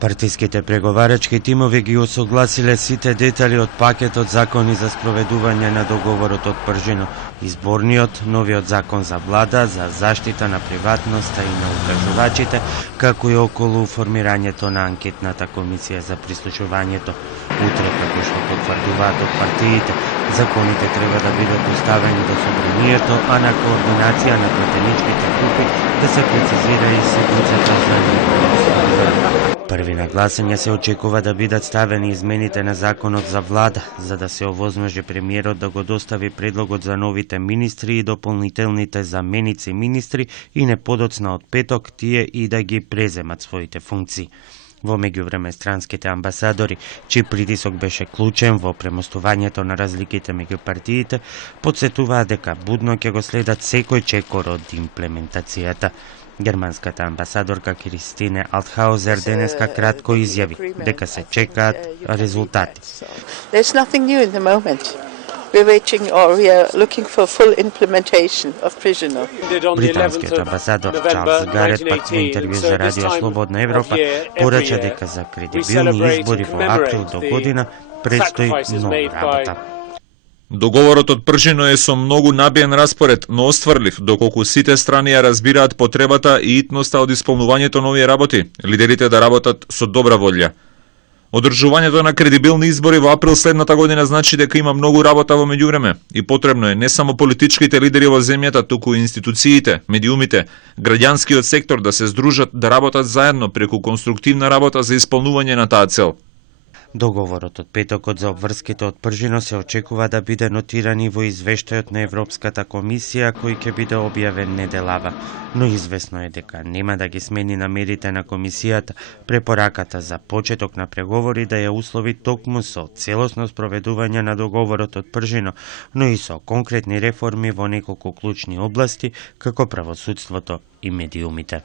Партиските преговарачки тимови ги усогласиле сите детали од пакетот закони за спроведување на договорот од Пржино, изборниот, новиот закон за влада, за заштита на приватноста и на укажувачите, како и околу формирањето на анкетната комисија за прислушувањето. Утре, како што потврдуваат од партиите, законите треба да бидат доставени до собранието, а на координација на пратеничките групи да се прецизира и седмицата за нивото. Први на гласање се очекува да бидат ставени измените на законот за влада, за да се овозможи премиерот да го достави предлогот за новите министри и дополнителните заменици министри и не подоцна од петок тие и да ги преземат своите функции. Во меѓувреме странските амбасадори, чиј притисок беше клучен во премостувањето на разликите меѓу партиите, потсетуваат дека будно ќе го следат секој чекор од имплементацијата. Германската амбасадорка Кристине Алтхаузер денеска кратко изјави дека се чекаат резултати. Британскиот амбасадор Чарлс Гарет пак во интервју за Радио Слободна Европа порача дека за кредибилни избори во април до година предстои многу работа. Договорот од Пржино е со многу набиен распоред, но остварлив, доколку сите страни ја разбираат потребата и итноста од исполнувањето на овие работи, лидерите да работат со добра волја. Одржувањето на кредибилни избори во април следната година значи дека има многу работа во меѓувреме и потребно е не само политичките лидери во земјата, туку и институциите, медиумите, граѓанскиот сектор да се здружат да работат заедно преку конструктивна работа за исполнување на таа цел. Договорот од петокот за обврските од Пржино се очекува да биде нотиран и во извештајот на Европската комисија кој ќе биде објавен неделава, но известно е дека нема да ги смени намерите на комисијата, препораката за почеток на преговори да ја услови токму со целосно спроведување на договорот од Пржино, но и со конкретни реформи во неколку клучни области, како правосудството и медиумите.